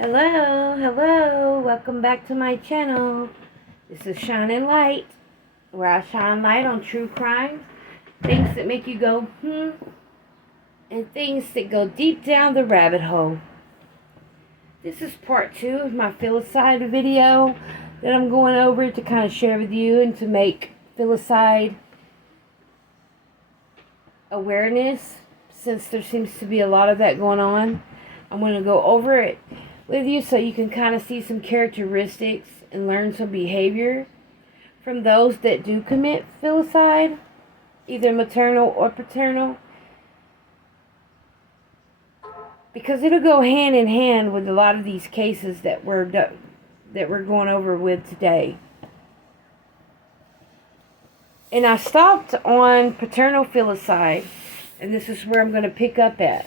Hello, welcome back to my channel. This is Shining Light, where I shine light on true crimes, things that make you go, and things that go deep down the rabbit hole. This is part 2 of my Filicide video that I'm going over to kind of share with you and to make Filicide awareness, since there seems to be a lot of that going on. I'm going to go over it with you so you can kind of see some characteristics and learn some behavior from those that do commit filicide, either maternal or paternal, because it'll go hand in hand with a lot of these cases that we're going over with today. And I stopped on paternal filicide, and this is where I'm going to pick up at.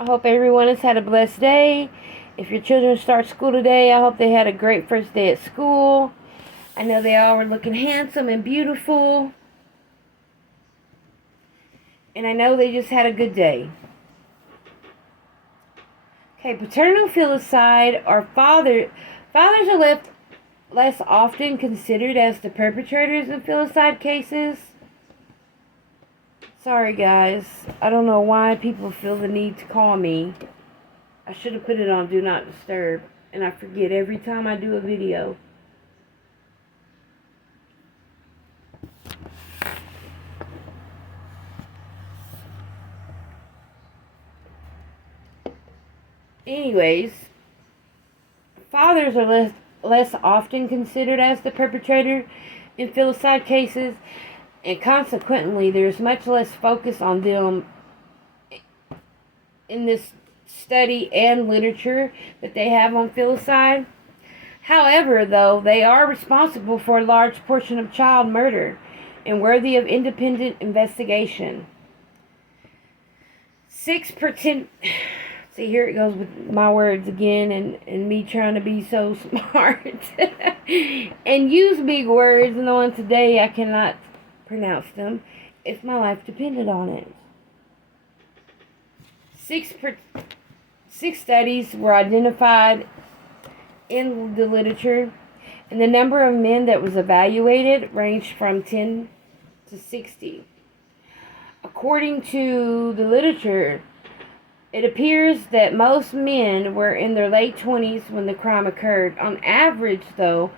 I hope everyone has had a blessed day. If your children start school today, I hope they had a great first day at school. I know they all were looking handsome and beautiful. And I know they just had a good day. Okay, paternal filicide are fathers are less often considered as the perpetrators of filicide cases. Sorry guys, I don't know why people feel the need to call me. I should have put it on Do Not Disturb, and I forget every time I do a video. Anyways, fathers are less often considered as the perpetrator in filicide cases, and consequently there's much less focus on them in this study and literature that they have on filicide. However, though, they are responsible for a large portion of child murder and worthy of independent investigation. 6%. See, here it goes with my words again, and me trying to be so smart and use big words, and on today I cannot pronounce them if my life depended on it. 6 studies were identified in the literature, and the number of men that was evaluated ranged from 10 to 60. According to the literature, it appears that most men were in their late 20s when the crime occurred. On average, though,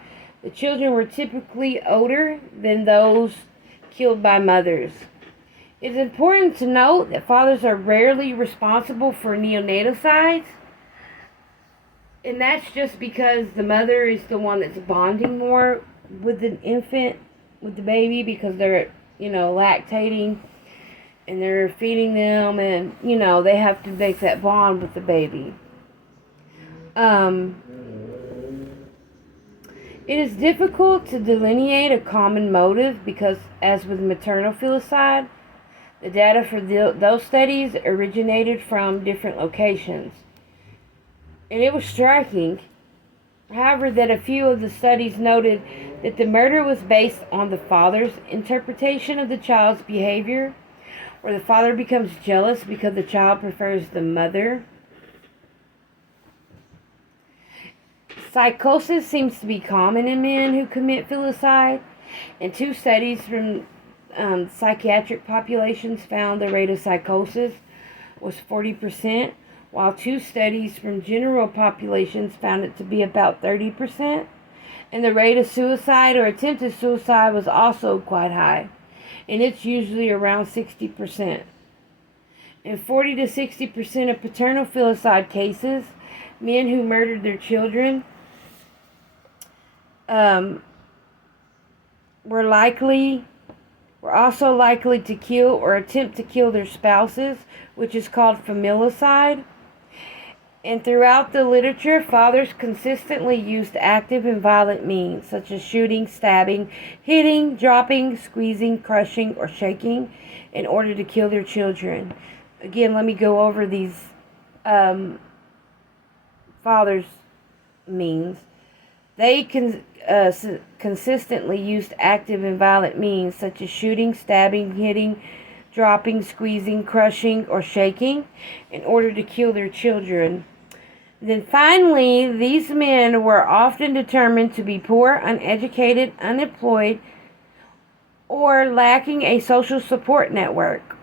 the children were typically older than those killed by mothers. It's important to note that fathers are rarely responsible for neonaticides, and that's just because the mother is the one that's bonding more with the infant, with the baby, because they're, lactating and they're feeding them, and, they have to make that bond with the baby. It is difficult to delineate a common motive because, as with maternal filicide, the data for those studies originated from different locations. And it was striking, however, that a few of the studies noted that the murder was based on the father's interpretation of the child's behavior, or the father becomes jealous because the child prefers the mother. Psychosis seems to be common in men who commit filicide, and 2 studies from psychiatric populations found the rate of psychosis was 40%, while 2 studies from general populations found it to be about 30%, and the rate of suicide or attempted suicide was also quite high, and it's usually around 60%. In 40 to 60% of paternal filicide cases, men who murdered their children were also likely to kill or attempt to kill their spouses, which is called familicide. And throughout the literature, fathers consistently used active and violent means, such as shooting, stabbing, hitting, dropping, squeezing, crushing, or shaking, in order to kill their children. Again, let me go over these fathers' means. They consistently used active and violent means, such as shooting, stabbing, hitting, dropping, squeezing, crushing, or shaking in order to kill their children. Then finally, these men were often determined to be poor, uneducated, unemployed, or lacking a social support network.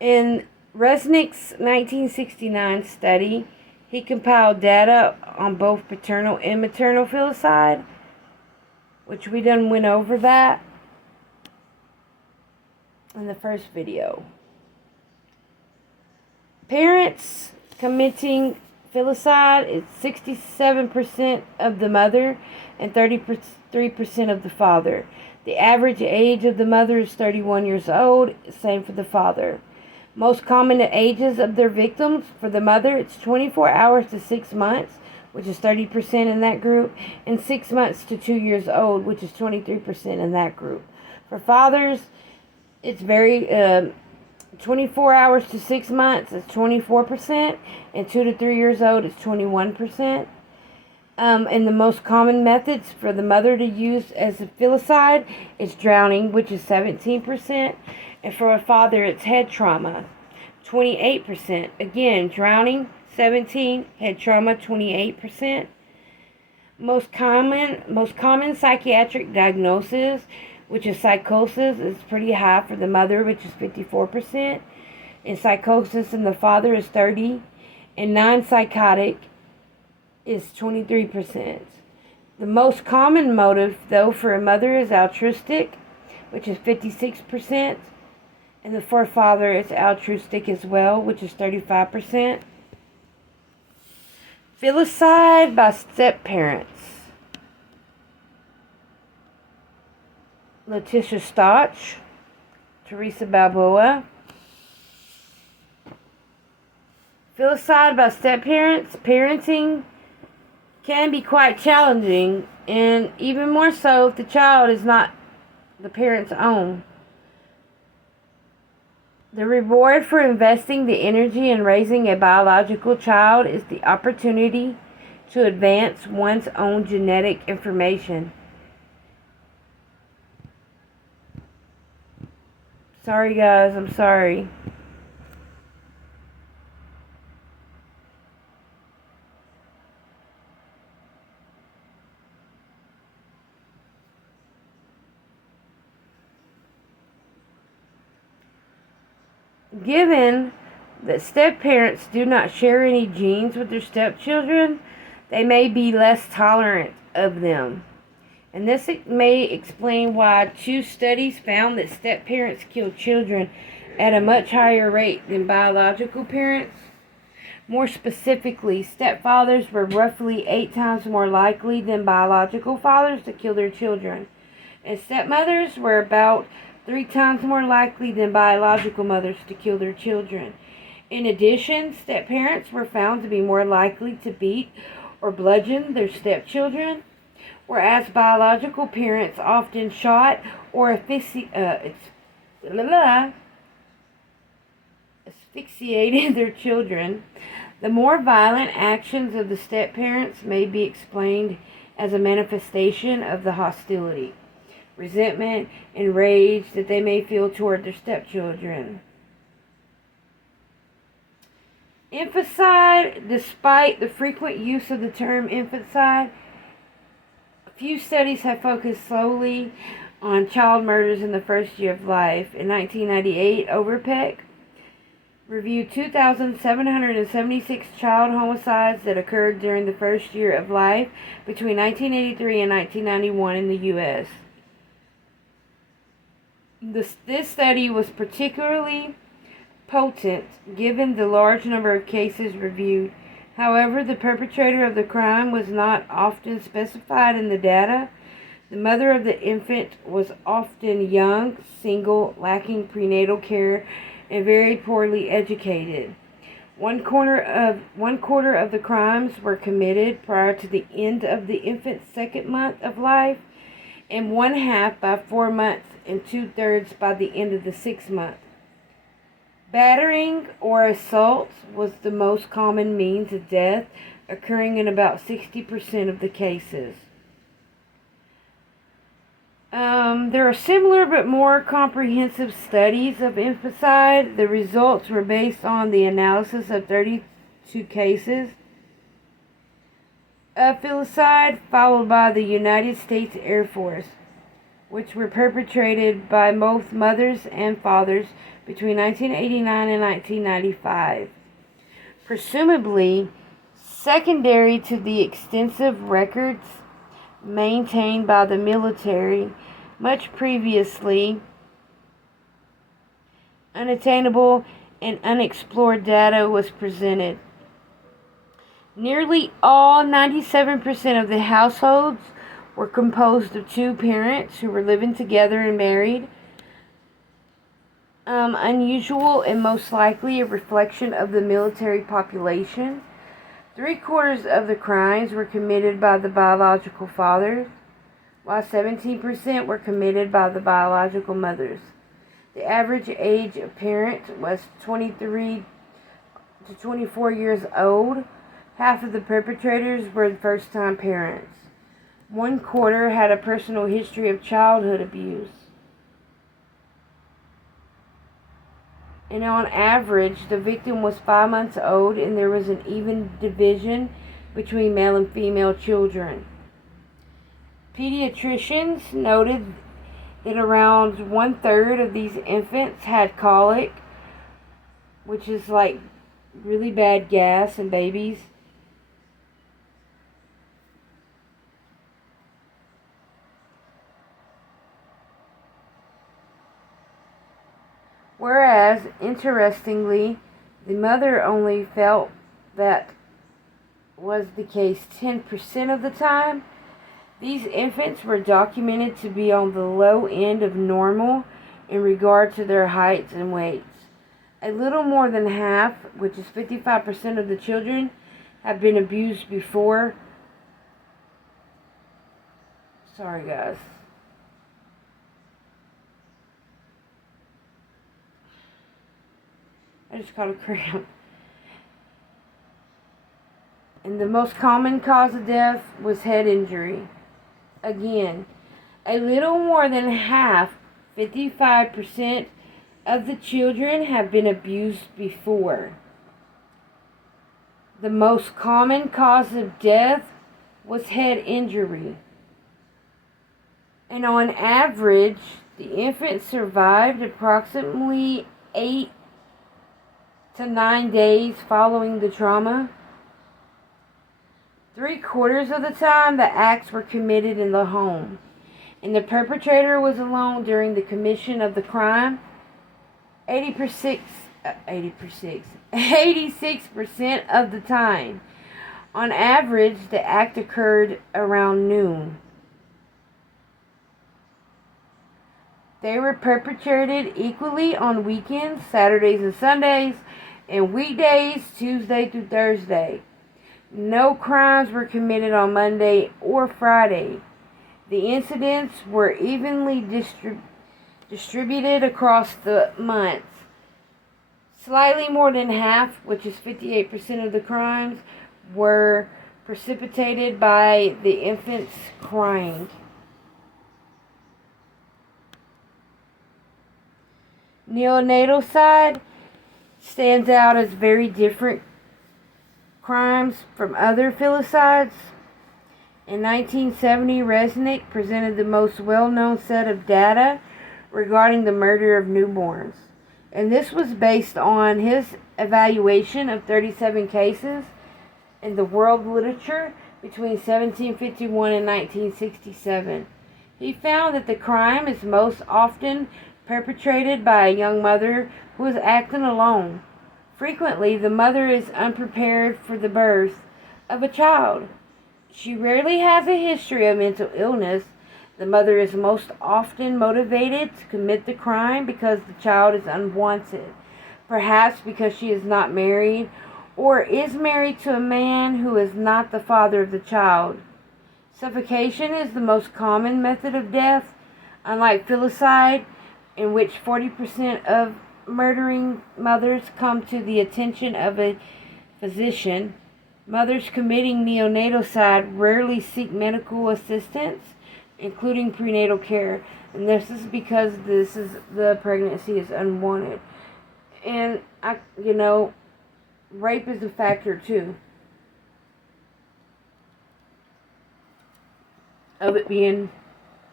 In Resnick's 1969 study, he compiled data on both paternal and maternal filicide, which we done went over that in the first video. Parents committing filicide is 67% of the mother and 33% of the father. The average age of the mother is 31 years old, same for the father. Most common ages of their victims: for the mother, it's 24 hours to 6 months, which is 30% in that group, and 6 months to 2 years old, which is 23% in that group. For fathers, it's 24 hours to 6 months is 24%, and 2 to 3 years old is 21%. And the most common methods for the mother to use as a filicide is drowning, which is 17%, and for a father, it's head trauma, 28%. Again, drowning, 17%, head trauma, 28%. Most common psychiatric diagnosis, which is psychosis, is pretty high for the mother, which is 54%. And psychosis in the father is 30%. And non-psychotic is 23%. The most common motive, though, for a mother is altruistic, which is 56%. And for a father, it's altruistic as well, which is 35%. Filicide by step-parents. Letitia Stotch, Teresa Balboa. Filicide by step-parents. Parenting can be quite challenging, and even more so if the child is not the parent's own. The reward for investing the energy in raising a biological child is the opportunity to advance one's own genetic information. Sorry guys, I'm sorry. Given that step-parents do not share any genes with their stepchildren, they may be less tolerant of them. And this may explain why 2 studies found that step-parents kill children at a much higher rate than biological parents. More specifically, stepfathers were roughly 8 times more likely than biological fathers to kill their children. And stepmothers were about 3 times more likely than biological mothers to kill their children. In addition, step-parents were found to be more likely to beat or bludgeon their stepchildren, whereas biological parents often shot or asphyxiated their children. The more violent actions of the step-parents may be explained as a manifestation of the hostility, resentment, and rage that they may feel toward their stepchildren. Infanticide. Despite the frequent use of the term infanticide, a few studies have focused solely on child murders in the first year of life. In 1998, Overpeck reviewed 2,776 child homicides that occurred during the first year of life between 1983 and 1991 in the U.S. This study was particularly potent given the large number of cases reviewed. However, the perpetrator of the crime was not often specified in the data. The mother of the infant was often young, single, lacking prenatal care, and very poorly educated. One quarter of the crimes were committed prior to the end of the infant's 2nd month of life, and 1/2 by 4 months, and 2/3 by the end of the 6th month. Battering or assault was the most common means of death, occurring in about 60% of the cases. There are similar but more comprehensive studies of infanticide. The results were based on the analysis of 32 cases of filicide, followed by the United States Air Force, which were perpetrated by both mothers and fathers between 1989 and 1995. Presumably, secondary to the extensive records maintained by the military, much previously unattainable and unexplored data was presented. Nearly all 97% of the households were composed of two parents who were living together and married. Unusual and most likely a reflection of the military population. 3/4 of the crimes were committed by the biological fathers, while 17% were committed by the biological mothers. The average age of parent was 23 to 24 years old. Half of the perpetrators were first-time parents. 1/4 had a personal history of childhood abuse. And on average, the victim was 5 months old, and there was an even division between male and female children. Pediatricians noted that around 1/3 of these infants had colic, which is like really bad gas in babies. Whereas, interestingly, the mother only felt that was the case 10% of the time. These infants were documented to be on the low end of normal in regard to their heights and weights. A little more than half, which is 55% of the children, have been abused before. Sorry, guys. I just caught a cramp. And the most common cause of death was head injury. Again, a little more than half, 55% of the children have been abused before. The most common cause of death was head injury. And on average, the infant survived approximately 8 to 9 days following the trauma. 3/4 of the time, the acts were committed in the home, and the perpetrator was alone during the commission of the crime. 86% of the time. On average, the act occurred around noon. They were perpetrated equally on weekends, Saturdays and Sundays, and weekdays, Tuesday through Thursday. No crimes were committed on Monday or Friday. The incidents were evenly distributed across the months. Slightly more than half, which is 58% of the crimes, were precipitated by the infants crying. Neonaticide stands out as very different crimes from other filicides. In 1970, Resnick presented the most well-known set of data regarding the murder of newborns. And this was based on his evaluation of 37 cases in the world literature between 1751 and 1967. He found that the crime is most often perpetrated by a young mother who is acting alone. Frequently, the mother is unprepared for the birth of a child. She rarely has a history of mental illness. The mother is most often motivated to commit the crime because the child is unwanted, perhaps because she is not married or is married to a man who is not the father of the child. Suffocation is the most common method of death, unlike filicide, in which 40% of murdering mothers come to the attention of a physician. Mothers committing neonaticide rarely seek medical assistance including prenatal care. And this is because the pregnancy is unwanted. And rape is a factor too of it being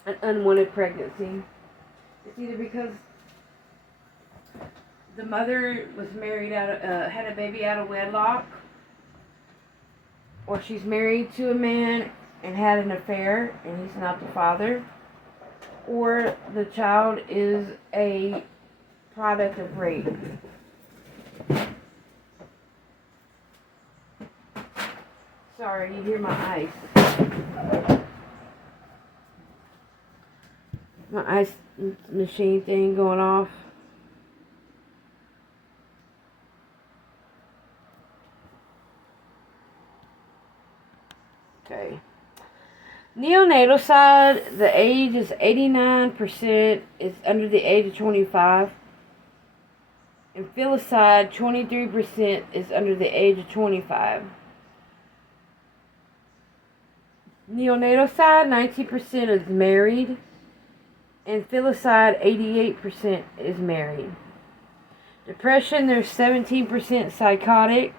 an unwanted pregnancy. It's either because the mother was married had a baby out of wedlock, or she's married to a man and had an affair and he's not the father, or the child is a product of rape. Sorry, you hear my ice. My ice machine thing going off. Okay. Neonaticide, the age is 89% is under the age of 25. And filicide, 23% is under the age of 25. Neonaticide, 19% is married. And filicide, 88% is married. Depression, there's 17% psychotic,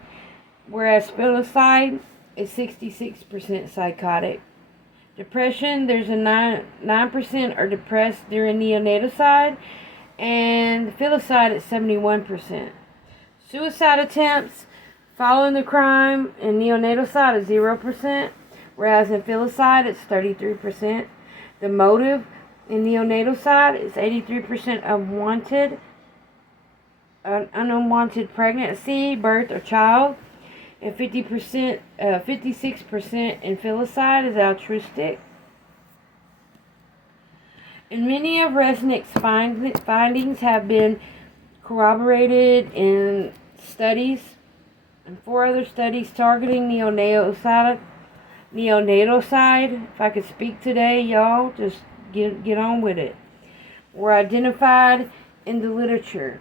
whereas filicide is 66% psychotic. Depression, there's a 9% are depressed during neonaticide, and filicide at 71%. Suicide attempts following the crime in neonaticide is 0%, whereas in filicide it's 33%. The motive in neonaticide is 83% unwanted pregnancy, birth, or child, and 56% in filicide is altruistic. And many of Resnick's findings have been corroborated in studies, and 4 other studies targeting neonaticide. If I could speak today, y'all, just get on with it, were identified in the literature.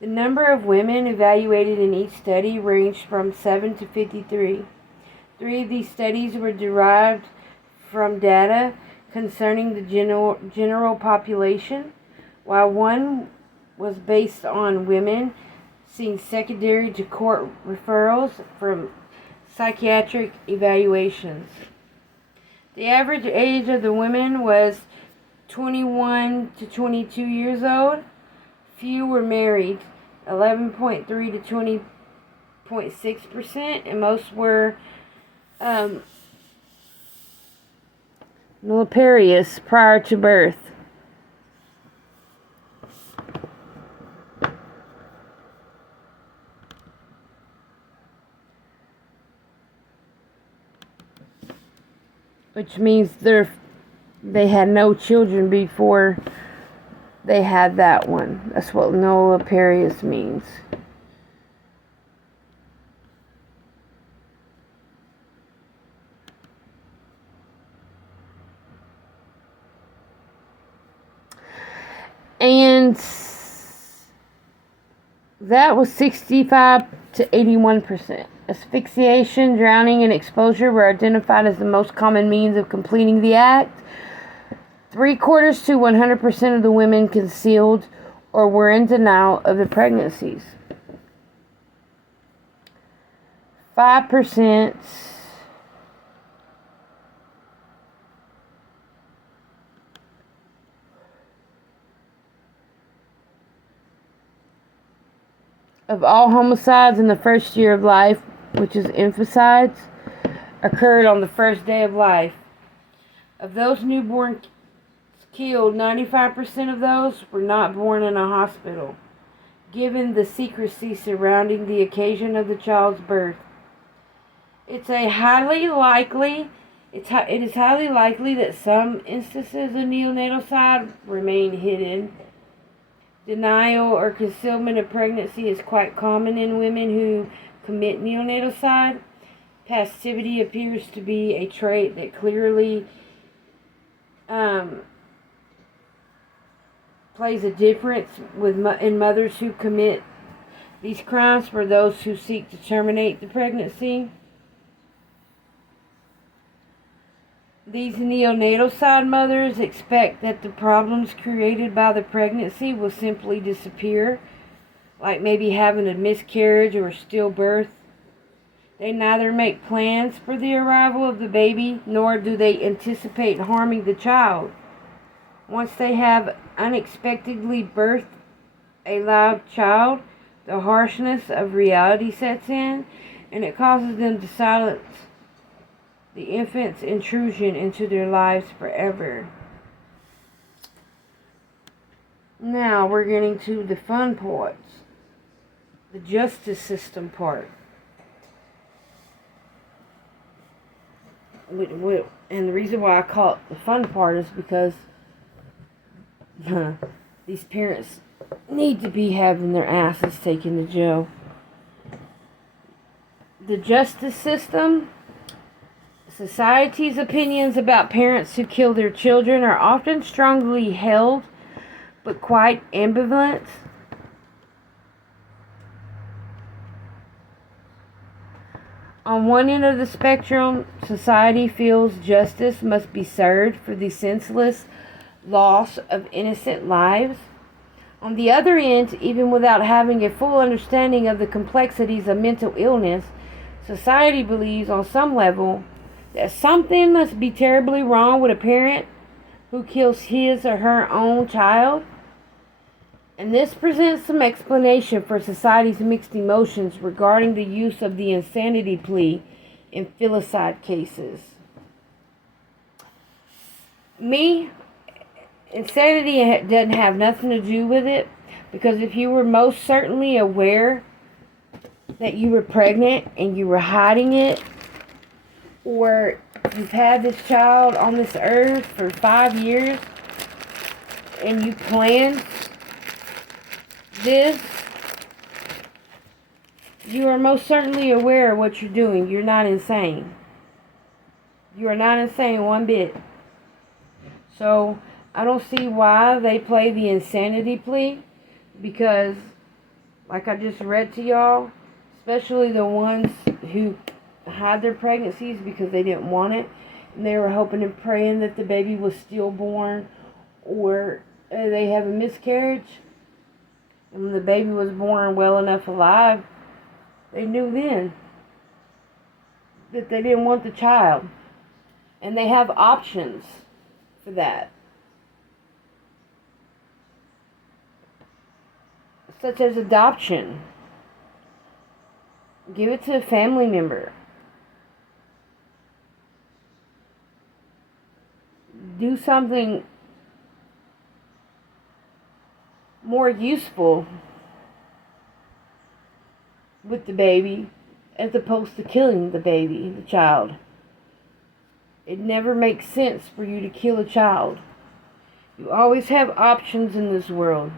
The number of women evaluated in each study ranged from 7 to 53. 3 of these studies were derived from data concerning the general population, while 1 was based on women seeing secondary to court referrals from psychiatric evaluations. The average age of the women was 21 to 22 years old. Few were married, 11.3 to 20.6%, and most were nulliparous prior to birth. Which means they had no children before they had that one. That's what nulliparous means. And that was 65 to 81%. Asphyxiation, drowning, and exposure were identified as the most common means of completing the act. 3/4 to 100% of the women concealed or were in denial of the pregnancies. 5% of all homicides in the first year of life, which is infanticide, occurred on the first day of life. Of those newborn killed, 95% of those were not born in a hospital, given the secrecy surrounding the occasion of the child's birth. It is highly likely that some instances of neonaticide remain hidden. Denial or concealment of pregnancy is quite common in women who commit neonaticide. Passivity appears to be a trait that clearly plays a difference in mothers who commit these crimes for those who seek to terminate the pregnancy. These neonatal side mothers expect that the problems created by the pregnancy will simply disappear, like maybe having a miscarriage or stillbirth. They neither make plans for the arrival of the baby, nor do they anticipate harming the child. Once they have unexpectedly birthed a live child, the harshness of reality sets in, and it causes them to silence the infant's intrusion into their lives forever. Now we're getting to the fun parts, the justice system part. And the reason why I call it the fun part is because these parents need to be having their asses taken to jail. The justice system. Society's opinions about parents who kill their children are often strongly held, but quite ambivalent. On one end of the spectrum, society feels justice must be served for the senseless loss of innocent lives. On the other end, even without having a full understanding of the complexities of mental illness, society believes on some level that something must be terribly wrong with a parent who kills his or her own child. And this presents some explanation for society's mixed emotions regarding the use of the insanity plea in filicide cases. Insanity doesn't have nothing to do with it, because if you were most certainly aware that you were pregnant and you were hiding it, or you've had this child on this earth for 5 years and you planned this, you are most certainly aware of what you're doing. You're not insane. You are not insane one bit. So I don't see why they play the insanity plea, because like I just read to y'all, especially the ones who hide their pregnancies because they didn't want it, and they were hoping and praying that the baby was stillborn, or they have a miscarriage, and when the baby was born well enough alive, they knew then that they didn't want the child, and they have options for that, such as adoption. Give it to a family member. Do something more useful with the baby as opposed to killing the baby, the child. It never makes sense for you to kill a child. You always have options in this world,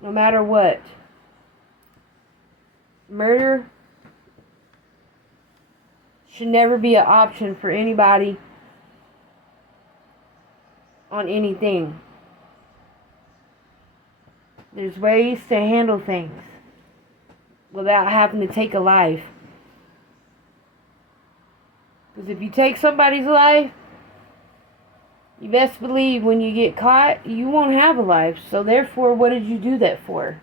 no matter what. Murder should never be an option for anybody on anything. There's ways to handle things without having to take a life. Because if you take somebody's life, you best believe when you get caught, you won't have a life. So therefore, what did you do that for?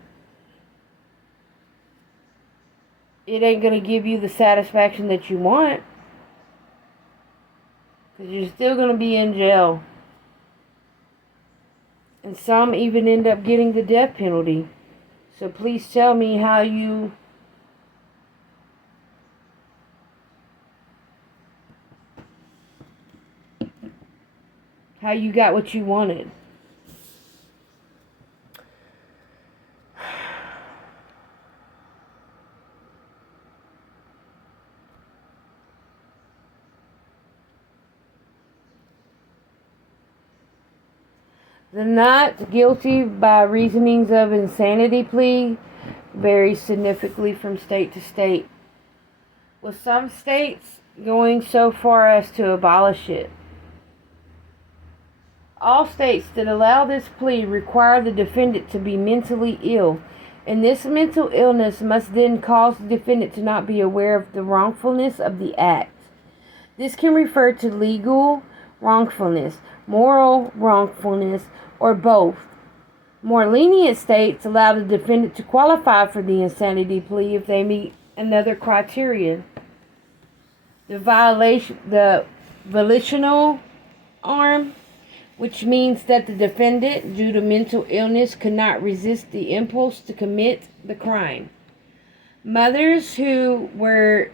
It ain't going to give you the satisfaction that you want, because you're still going to be in jail. And some even end up getting the death penalty. So please tell me how you got what you wanted. The not guilty by reasonings of insanity plea varies significantly from state to state, with some states going so far as to abolish it. All states that allow this plea require the defendant to be mentally ill, and this mental illness must then cause the defendant to not be aware of the wrongfulness of the act. This can refer to legal wrongfulness, moral wrongfulness, or both. More lenient states allow the defendant to qualify for the insanity plea if they meet another criterion. The volitional arm, which means that the defendant, due to mental illness, could not resist the impulse to commit the crime. Mothers who were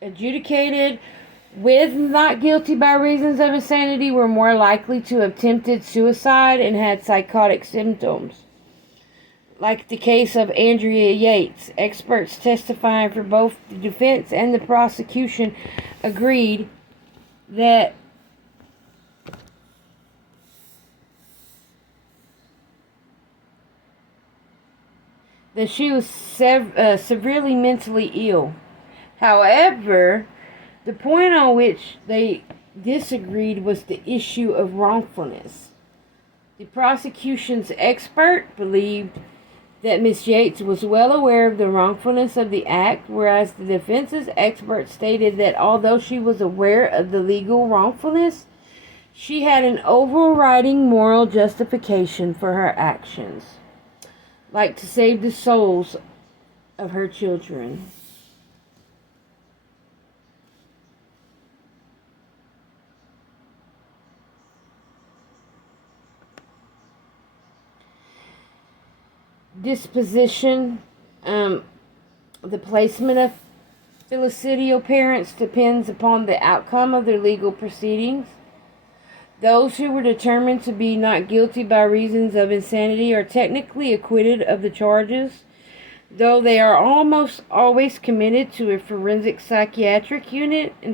adjudicated with not guilty by reasons of insanity were more likely to have attempted suicide and had psychotic symptoms. Like the case of Andrea Yates, experts testifying for both the defense and the prosecution agreed that she was severely mentally ill. However, the point on which they disagreed was the issue of wrongfulness. The prosecution's expert believed that Miss Yates was well aware of the wrongfulness of the act, whereas the defense's expert stated that although she was aware of the legal wrongfulness, she had an overriding moral justification for her actions, like to save the souls of her children. Disposition, the placement of filicidal parents depends upon the outcome of their legal proceedings. Those who were determined to be not guilty by reasons of insanity are technically acquitted of the charges, though they are almost always committed to a forensic psychiatric unit